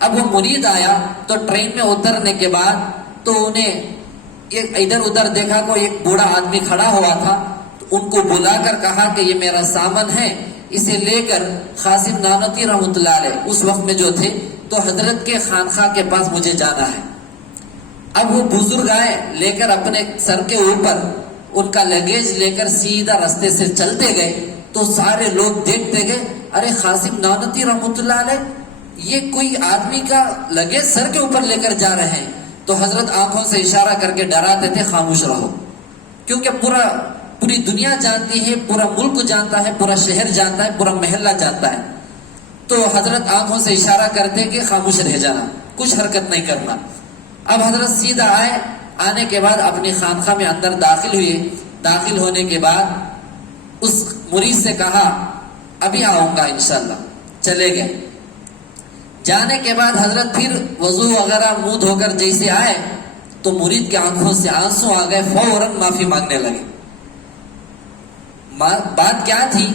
اب وہ مرید آیا تو ٹرین میں اترنے کے بعد تو انہیں ادھر ادھر دیکھا، کوئی ایک بوڑھا آدمی کھڑا ہوا تھا، تو ان کو بلا کر کہا کہ یہ میرا سامان ہے، اسے لے کر قاسم نانوتی رحمۃ اللہ علیہ اس وقت میں جو تھے تو حضرت کے خانقاہ کے پاس مجھے جانا ہے۔ اب وہ بزرگ آئے، لے کر اپنے سر کے اوپر ان کا لگیج لے کر سیدھا رستے سے چلتے گئے، تو سارے لوگ دیکھتے گئے، ارے قاسم نانوتی رحمۃ اللہ علیہ یہ کوئی آدمی کا لگیج سر کے اوپر لے کر جا رہے ہیں۔ تو حضرت آنکھوں سے اشارہ کر کے ڈراتے تھے، خاموش رہو، کیونکہ پوری دنیا جانتی ہے، پورا ملک جانتا ہے، پورا شہر جانتا ہے، پورا محلہ جانتا ہے۔ تو حضرت آنکھوں سے اشارہ کرتے کہ خاموش رہ جانا، کچھ حرکت نہیں کرنا۔ اب حضرت سیدھا آئے، آنے کے بعد اپنی خانقاہ میں اندر داخل ہوئے۔ داخل ہونے کے بعد اس مرید سے کہا ابھی آؤں گا انشاءاللہ. چلے گئے. جانے کے بعد حضرت پھر وضو وغیرہ منہ دھو کر جیسے آئے تو مرید کے آنکھوں سے آنسو آ گئے. فوراً معافی مانگنے لگے. بات کیا تھی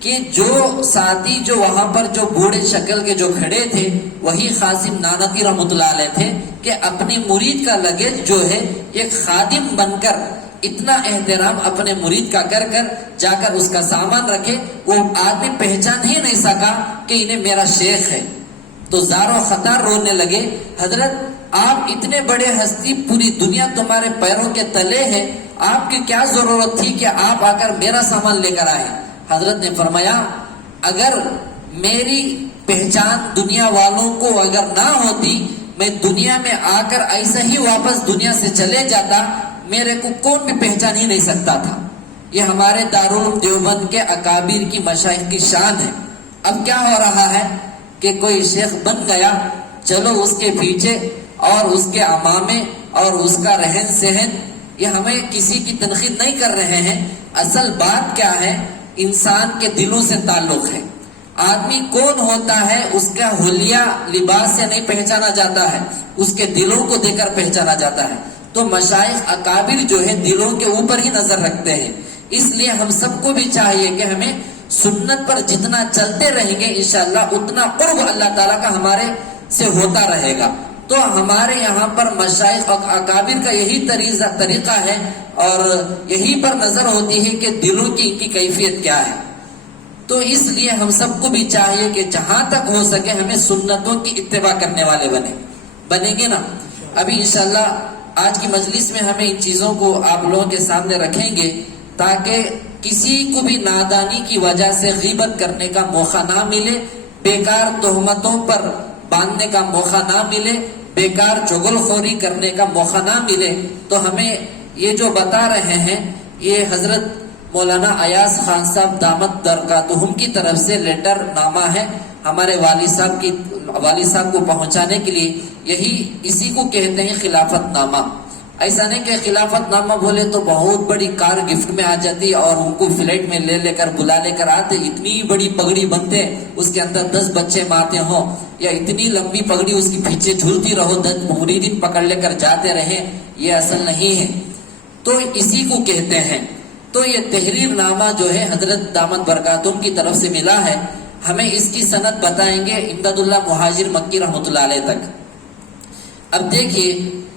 کہ جو ساتھی جو وہاں پر جو بوڑھے شکل کے جو کھڑے تھے وہی قاسم نانوتوی رحمۃ اللہ علیہ تھے کہ اپنی مرید کا لگیج جو ہے ایک خادم بن کر اتنا احترام اپنے مرید کا کر کر جا کر اس کا سامان رکھے. وہ آدمی پہچان ہی نہیں سکا کہ انہیں میرا شیخ ہے. تو زار و خطار رونے لگے. حضرت آپ اتنے بڑے ہستی، پوری دنیا تمہارے پیروں کے تلے ہے، آپ کی کیا ضرورت تھی کہ آپ آ کر میرا سامان لے کر آئے؟ حضرت نے فرمایا اگر میری پہچان دنیا والوں کو اگر نہ ہوتی، میں دنیا میں آ کر ایسا ہی واپس دنیا سے چلے جاتا، میرے کو کون بھی پہچان ہی نہیں سکتا تھا. یہ ہمارے دارالعلوم دیوبند کے اکابر کی مشائخ کی شان ہے. اب کیا ہو رہا ہے کہ کوئی شیخ بن گیا، چلو اس کے پیچھے اور اس کے امامے اور اس کا رہن سہن، یہ ہمیں کسی کی تنقید نہیں کر رہے ہیں. اصل بات کیا ہے، انسان کے دلوں سے تعلق ہے. آدمی کون ہوتا ہے اس کا حلیہ لباس سے نہیں پہچانا جاتا ہے، اس کے دلوں کو دیکھ کر پہچانا جاتا ہے. تو مشائخ اکابر جو ہے دلوں کے اوپر ہی نظر رکھتے ہیں. اس لیے ہم سب کو بھی چاہیے کہ ہمیں سنت پر جتنا چلتے رہیں گے انشاءاللہ اتنا قرب اللہ تعالیٰ کا ہمارے سے ہوتا رہے گا. تو ہمارے یہاں پر مشائخ اور اکابر کا یہی طریقہ ہے اور یہی پر نظر ہوتی ہے کہ دلوں کی ان کی کیفیت کیا ہے. تو اس لیے ہم سب کو بھی چاہیے کہ جہاں تک ہو سکے ہمیں سنتوں کی اتباع کرنے والے بنیں گے نا. ابھی انشاءاللہ آج کی مجلس میں ہمیں ان چیزوں کو آپ لوگوں کے سامنے رکھیں گے تاکہ کسی کو بھی نادانی کی وجہ سے غیبت کرنے کا موقع نہ ملے، بیکار تہمتوں پر باندھنے کا موقع نہ ملے، بیکار چغل خوری کرنے کا موقع نہ ملے. تو ہمیں یہ جو بتا رہے ہیں یہ حضرت مولانا ایاز خان صاحب دامت برکاتہم کی طرف سے لیٹر نامہ ہے ہمارے والد صاحب کو پہنچانے کے لیے. اسی کو کہتے ہیں خلافت نامہ. ایسا نہیں کہ خلافت نامہ بولے تو بہت بڑی کار گفٹ میں آ جاتی اور ان کو فلیٹ میں لے کر بلا لے کر آتے، اتنی بڑی پگڑی بنتے اس کے اندر 10 بچے ماتے ہوں، یا اتنی لمبی پگڑی اس کے پیچھے جھولتی رہو 10 مریدین پکڑ لے کر جاتے رہے. یہ اصل نہیں ہے. تو اسی کو کہتے ہیں. تو یہ تحریر نامہ جو ہے حضرت دامت برکاتہم کی طرف سے ملا ہے. ہمیں اس کی سند بتائیں گے امداد اللہ مہاجر مکی رحمۃ اللہ علیہ تک. اب دیکھیے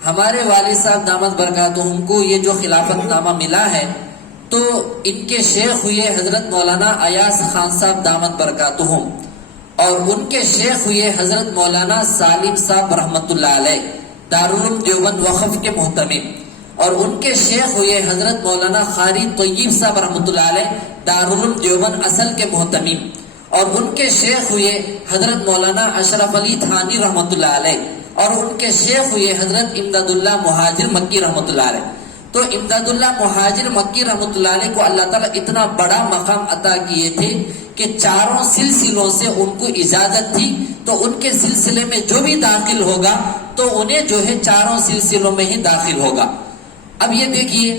ہمارے والد صاحب دامت برکاتہم کو یہ جو خلافت نامہ ملا ہے تو ان کے شیخ ہوئے حضرت مولانا ایاز خان صاحب دامت برکاتہم، اور ان کے شیخ ہوئے حضرت مولانا سالم صاحب رحمۃ اللہ علیہ دارالعلوم دیوبند وقف کے محتمم، اور ان کے شیخ ہوئے حضرت مولانا قاری طیب صاحب رحمۃ اللہ علیہ دارالعلوم دیوبند اصل کے محتمم، اور ان کے شیخ ہوئے حضرت مولانا اشرف علی تھانی رحمۃ اللہ علیہ، اور ان کے شیخ ہوئے حضرت امداد اللہ مہاجر مکی رحمۃ اللہ علیہ. تو امداد اللہ مہاجر مکی رحمۃ اللہ علیہ کو اللہ تعالیٰ اتنا بڑا مقام عطا کیے تھے کہ چاروں سلسلوں سے ان کو اجازت تھی. تو ان کے سلسلے میں جو بھی داخل ہوگا تو انہیں جو ہے چاروں سلسلوں میں ہی داخل ہوگا. اب یہ دیکھیے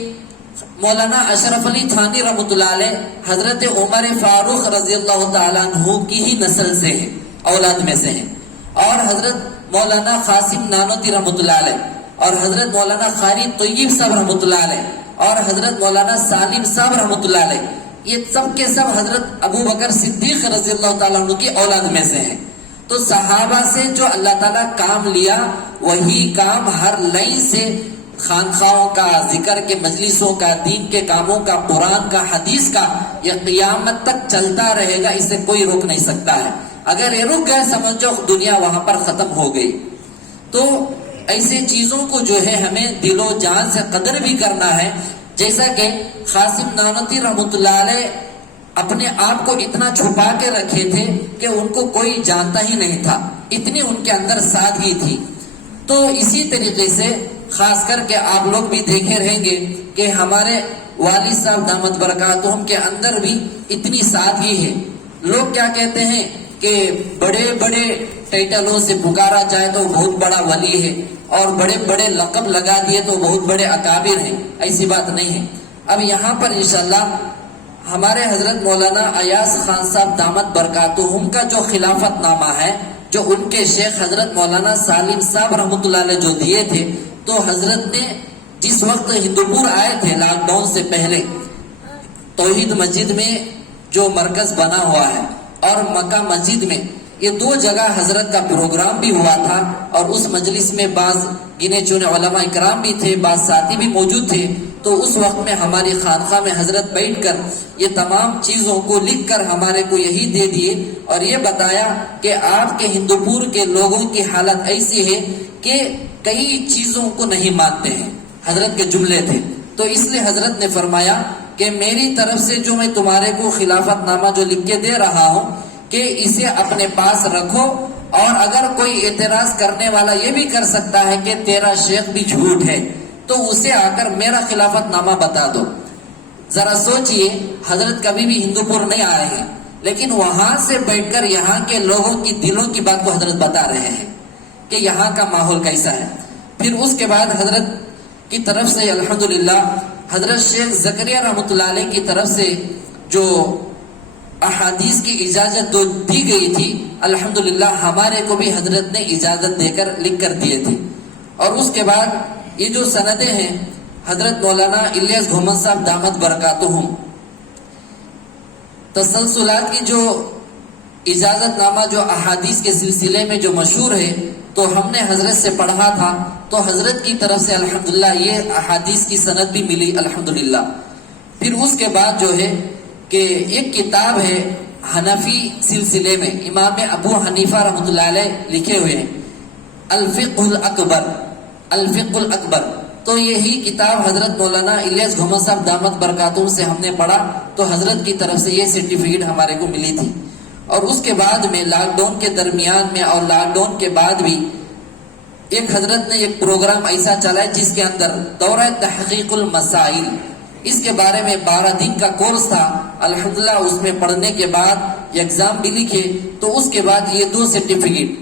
مولانا اشرف علی تھانی رحمۃ اللہ علیہ حضرت عمر فاروق رضی اللہ تعالیٰ عنہ کی ہی نسل سے ہیں، اولاد میں سے ہیں. اور حضرت مولانا قاسم نانوتوی رحمۃ اللہ علیہ، اور حضرت مولانا قاری طیب صاحب رحمۃ اللہ علیہ، اور حضرت مولانا سالم صاحب رحمۃ اللہ علیہ، یہ سب کے سب حضرت ابو بکر صدیق رضی اللہ تعالیٰ عنہ کی اولاد میں سے ہیں. تو صحابہ سے جو اللہ تعالیٰ کام لیا وہی کام ہر لائن سے خانخواہوں کا، ذکر کے مجلسوں کا، دین کے کاموں کا، قرآن کا، حدیث کا، یہ قیامت تک چلتا رہے گا. اسے کوئی روک نہیں سکتا ہے. اگر یہ رک گئے سمجھو دنیا وہاں پر ختم ہو گئی. تو ایسے چیزوں کو جو ہے ہمیں دل و جان سے قدر بھی کرنا ہے. جیسا کہ قاسم نانوتوی رحمۃ اللہ علیہ اپنے آپ کو اتنا چھپا کے رکھے تھے کہ ان کو کوئی جانتا ہی نہیں تھا، اتنی ان کے اندر سادگی تھی. تو اسی طریقے سے خاص کر کے آپ لوگ بھی دیکھے رہیں گے کہ ہمارے والد صاحب دامت برکاتہم کے اندر بھی اتنی سادگی ہے. لوگ کیا کہتے ہیں کہ بڑے بڑے ٹائٹلوں سے پکارا جائے تو بہت بڑا ولی ہے، اور بڑے بڑے لقب لگا دیے تو بہت بڑے اکابر ہیں. ایسی بات نہیں ہے. اب یہاں پر انشاءاللہ ہمارے حضرت مولانا ایاز خان صاحب دامت برکاتہم کا جو خلافت نامہ ہے جو ان کے شیخ حضرت مولانا سالم صاحب رحمۃ اللہ علیہ جو دیے تھے، تو حضرت نے جس وقت ہندوپور آئے تھے لاک ڈاؤن سے پہلے، توحید مسجد میں جو مرکز بنا ہوا ہے اور مکہ مسجد میں، یہ دو جگہ حضرت کا پروگرام بھی ہوا تھا، اور اس مجلس میں بعض گنے چنے علماء اکرام بھی تھے، بعض ساتھی بھی موجود تھے۔ تو اس وقت میں ہماری خانقاہ میں حضرت بیٹھ کر یہ تمام چیزوں کو لکھ کر ہمارے کو یہی دے دیے، اور یہ بتایا کہ آپ کے ہندوپور کے لوگوں کی حالت ایسی ہے کہ کئی چیزوں کو نہیں مانتے ہیں، حضرت کے جملے تھے۔ تو اس لیے حضرت نے فرمایا کہ میری طرف سے جو میں تمہارے کو خلافت نامہ جو لکھ کے دے رہا ہوں کہ اسے اپنے پاس رکھو، اور اگر کوئی اعتراض کرنے والا یہ بھی کر سکتا ہے کہ تیرا شیخ بھی جھوٹ ہے، تو اسے آ کر میرا خلافت نامہ بتا دو۔ ذرا سوچئے، حضرت کبھی بھی ہندوپور نہیں آئے ہیں، لیکن وہاں سے بیٹھ کر یہاں کے لوگوں کی دلوں کی بات کو حضرت بتا رہے ہیں کہ یہاں کا ماحول کیسا ہے۔ پھر اس کے بعد حضرت کی طرف سے الحمدللہ حضرت شیخ زکریا رحمۃ اللہ علیہ کی طرف سے جو احادیث کی اجازت تو دی گئی تھی، الحمدللہ ہمارے کو بھی حضرت نے اجازت دے کر لکھ کر دیے تھے۔ اور اس کے بعد یہ جو سندیں ہیں، حضرت مولانا الیاس گھومن صاحب دامت برکاتہم، تسلسلات کی جو اجازت نامہ جو احادیث کے سلسلے میں جو مشہور ہے، تو ہم نے حضرت سے پڑھا تھا، تو حضرت کی طرف سے الحمدللہ یہ احادیث کی سند بھی ملی الحمدللہ۔ پھر اس کے بعد جو ہے کہ ایک کتاب ہے حنفی سلسلے میں، امام ابو حنیفہ رحمۃ اللہ علیہ لکھے ہوئے ہیں، الفقہ الاکبر، الفقہ الاکبر۔ تو یہی کتاب حضرت مولانا الیاس گھومن صاحب دامت برکاتہم سے ہم نے پڑھا، تو حضرت کی طرف سے یہ سرٹیفکیٹ ہمارے کو ملی تھی۔ اور اس کے بعد میں لاک ڈاؤن کے درمیان میں اور لاک ڈاؤن کے بعد بھی ایک حضرت نے ایک پروگرام ایسا چلا ہے جس کے اندر دورہ تحقیق المسائل، اس کے بارے میں 12 دن کا کورس تھا الحمدللہ۔ اس میں پڑھنے کے بعد ایگزام بھی لکھے، تو اس کے بعد یہ 2 سرٹیفکیٹ،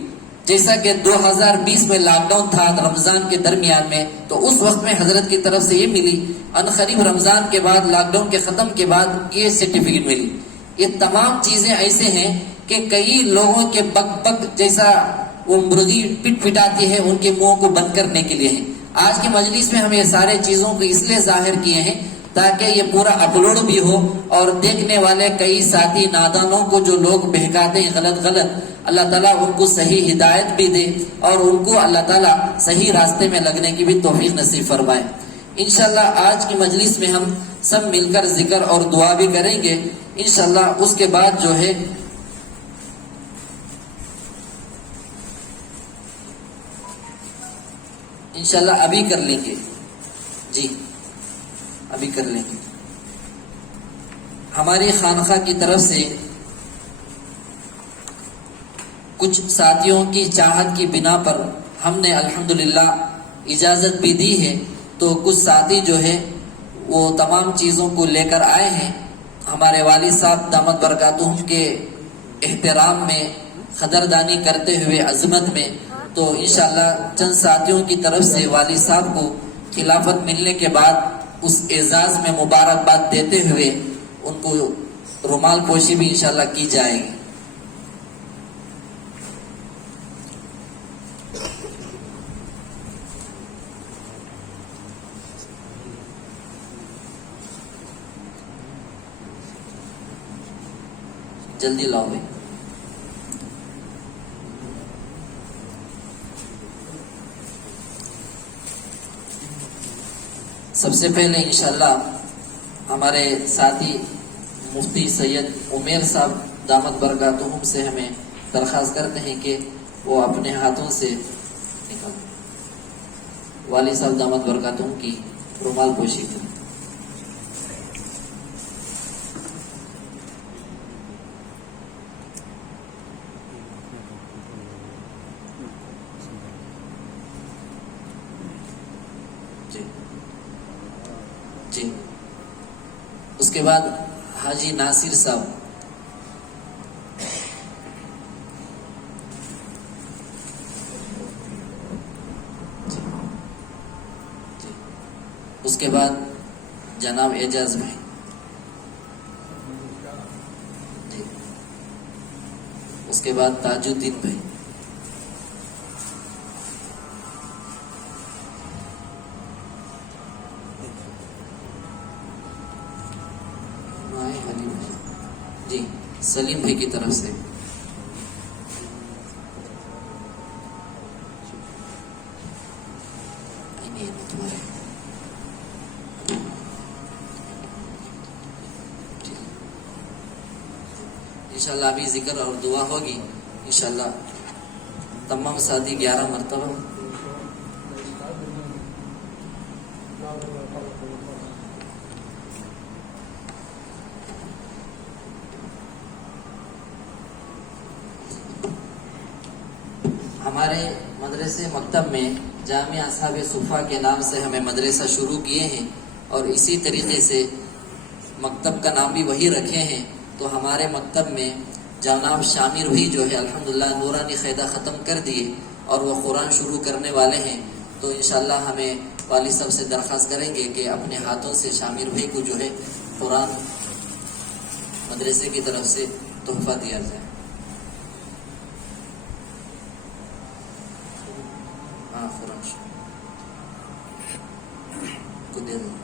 جیسا کہ 2020 میں لاک ڈاؤن تھا رمضان کے درمیان میں، تو اس وقت میں حضرت کی طرف سے یہ ملی، عنقریب رمضان کے بعد لاک ڈاؤن کے ختم کے بعد یہ سرٹیفکیٹ ملی۔ یہ تمام چیزیں ایسے ہیں کہ کئی لوگوں کے بک بک جیسا وہ مرغی پٹ پٹاتی ہے، ان کے منہ کو بند کرنے کے لیے ہے۔ آج کی مجلس میں ہم یہ سارے چیزوں کو اس لیے ظاہر کیے ہیں تاکہ یہ پورا اپلوڈ بھی ہو، اور دیکھنے والے کئی ساتھی نادانوں کو جو لوگ بہکاتے ہیں غلط، اللہ تعالیٰ ان کو صحیح ہدایت بھی دے، اور ان کو اللہ تعالیٰ صحیح راستے میں لگنے کی بھی توفیق نصیب فرمائے۔ انشاءاللہ آج کی مجلس میں ہم سب مل کر ذکر اور دعا بھی کریں گے انشاءاللہ۔ اس کے بعد جو ہے انشاءاللہ ابھی کر لیں گے، جی ابھی کر لیں گے۔ ہماری خانقاہ کی طرف سے کچھ ساتھیوں کی چاہت کی بنا پر ہم نے الحمدللہ اجازت بھی دی ہے، تو کچھ ساتھی جو ہے وہ تمام چیزوں کو لے کر آئے ہیں ہمارے والد صاحب دامت برکاتہم کے احترام میں، قدردانی کرتے ہوئے، عظمت میں۔ تو انشاءاللہ چند ساتھیوں کی طرف سے والد صاحب کو خلافت ملنے کے بعد اس اعزاز میں مبارکباد دیتے ہوئے ان کو رومال پوشی بھی انشاءاللہ کی جائے گی۔ جلدی لاؤ بھائی۔ سب سے پہلے انشاءاللہ ہمارے ساتھی مفتی سید عمیر صاحب دامت برکاتہم سے ہمیں درخواست کرتے ہیں کہ وہ اپنے ہاتھوں سے والد صاحب دامت برکاتہم کی رومال پوشی کریں۔ جی اس کے بعد حاجی ناصر صاحب، اس کے بعد جناب اعجاز بھائی، کے بعد تاج الدین بھائی. جی سلیم بھائی کی طرف سے. انشاءاللہ ابھی ذکر اور دعا ہوگی انشاءاللہ. تمام ساتھی 11 مرتبہ. ہمارے مدرسے مکتب میں جامعہ اصحاب صفا کے نام سے ہمیں مدرسہ شروع کیے ہیں اور اسی طریقے سے مکتب کا نام بھی وہی رکھے ہیں. تو ہمارے مکتب میں جناب شامر بھی جو ہے الحمدللہ نورانی قاعدہ ختم کر دیے اور وہ قرآن شروع کرنے والے ہیں. تو انشاءاللہ ہمیں والد صاحب سے درخواست کریں گے کہ اپنے ہاتھوں سے شامر بھائی کو جو ہے قرآن مدرسے کی طرف سے تحفہ دیا جائے. ہاں قرآن کو دے دیں.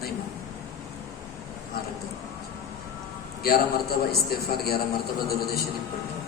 نہیں ہاں رکھ دو. 11 مرتبہ استغفار 11 مرتبہ درود شریف پڑھیں.